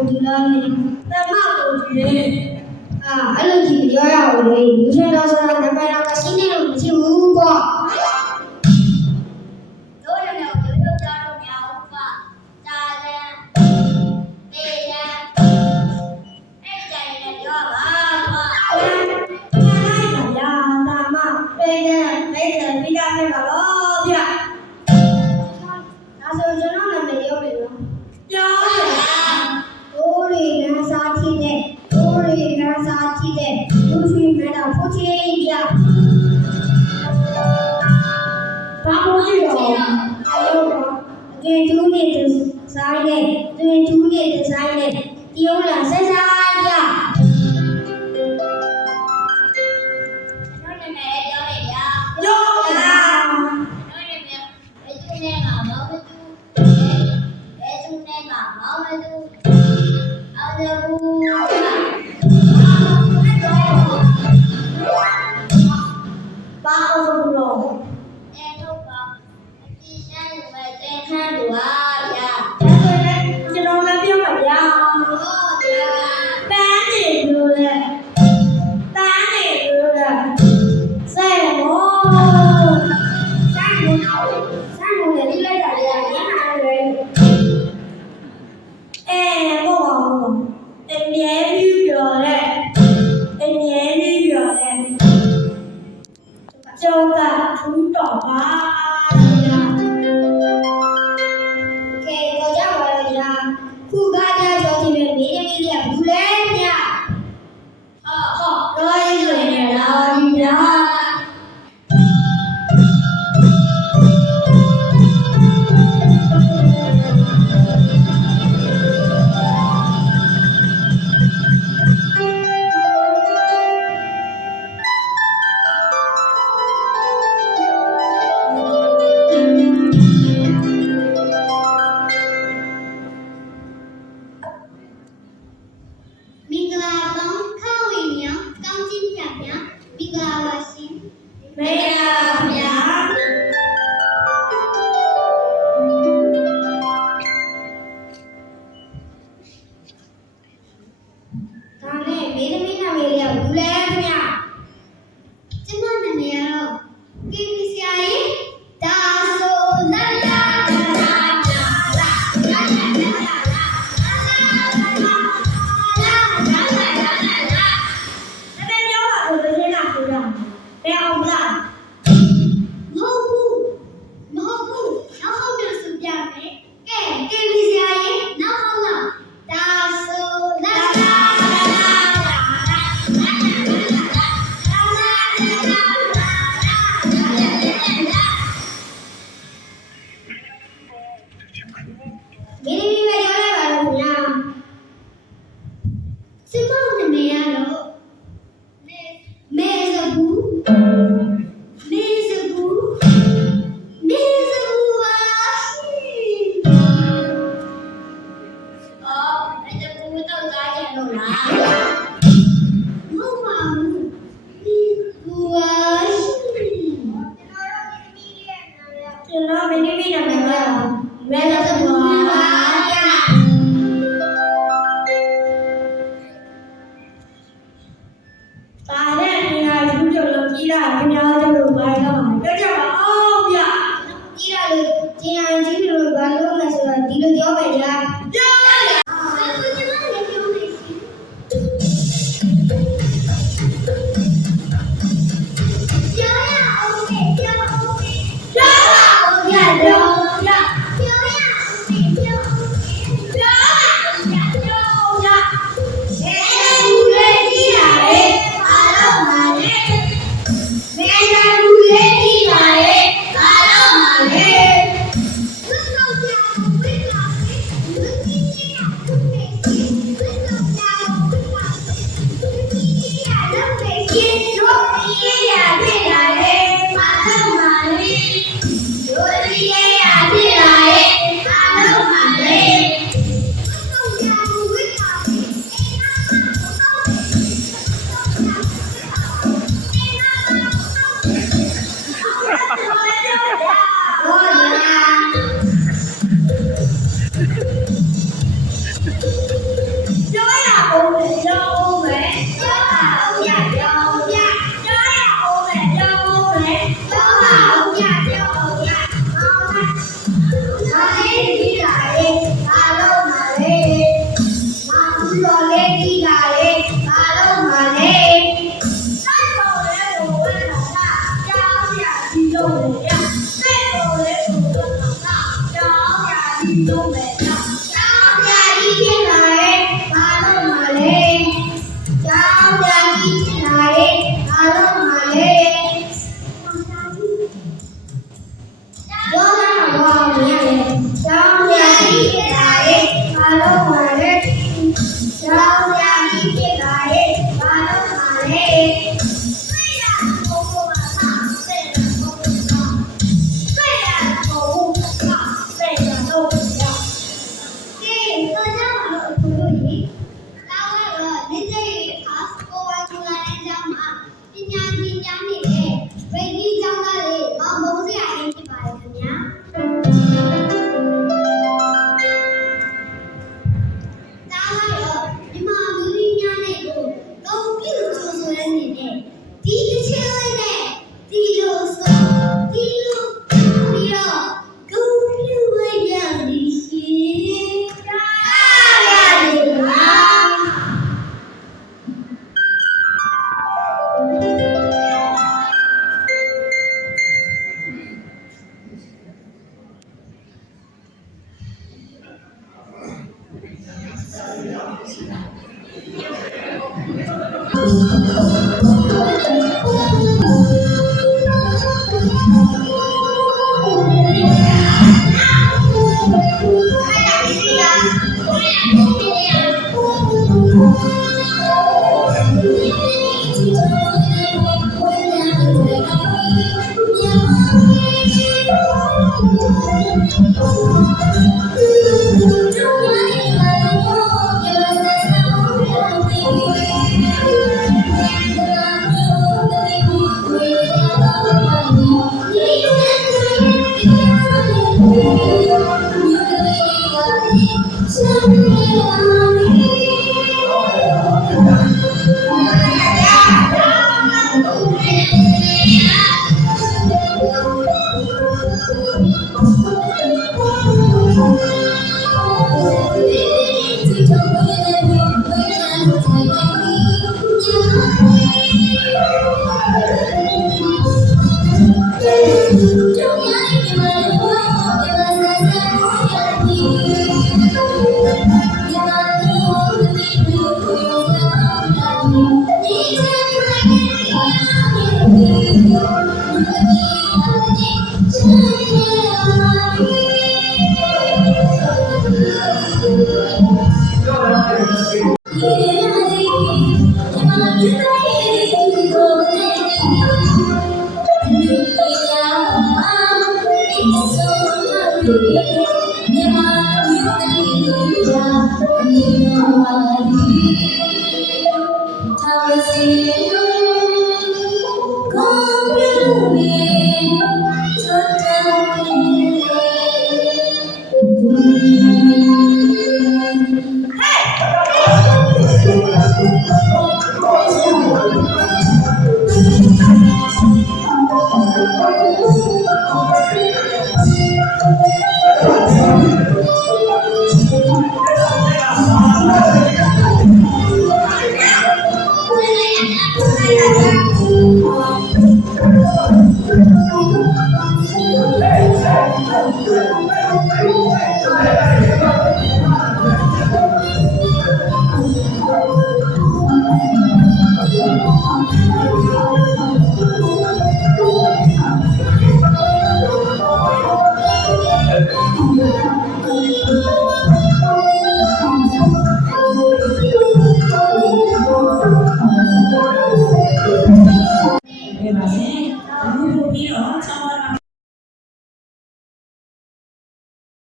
ကိုဒီလားလေတမကိုဒီလေအဲ့လိုကြီးပြောရအောင်လေလူချင်းတော်ဆိုတာနာမည်တော့မရှိနေလို့မရှိဘူးပေါ့တို့လည်းတော့ပြောကြတော့မရဘူးကတာလန်ပေလန်အဲ့ကြိုင်လည်းပြောပါကွာလိုက်ပါလားတာမပေလန်လိုက်တယ်ပြီးတာပဲပါတော့ဗျဒါဆိုကျွန်တော်နာမည်ပြောမယ်နော်ပြောရတို့တွေနာစာကြည့်တဲ့တို့တွေနာစာကြည့်တဲ့လူကြီးမဲတော့ဖို့ချေးပြဘာလို့လဲတော့ဒီသူနေဒီဇိုင်းနဲ့ဒီသူနေဒီဇိုင်းနဲ့ဒီဦးလာဆက်စားပြဒီလိုပြောမယ်ကြာပြောပါလား လို့ပဲကြောင်းပြကြီးဖြစ်လာရဲ့ဘာလို့မလဲကြောင်းပြကြီးဖြစ်လာရဲ့ဘာလို့မလဲရောလာဘာမလဲကြောင်းပြကြီးဖြစ်လာရဲ့ဘာလို့မလဲကြောင်းပြကြီးဖြစ်လာရဲ့ဘာလို့မလဲဒီတစ်ချက်လေးနဲ့ဒီလိုဆိုဒီလိုပြီးတော့ဂုဏ်ပြုလိုက်ရသည်ရှင်ရတယ်ပါ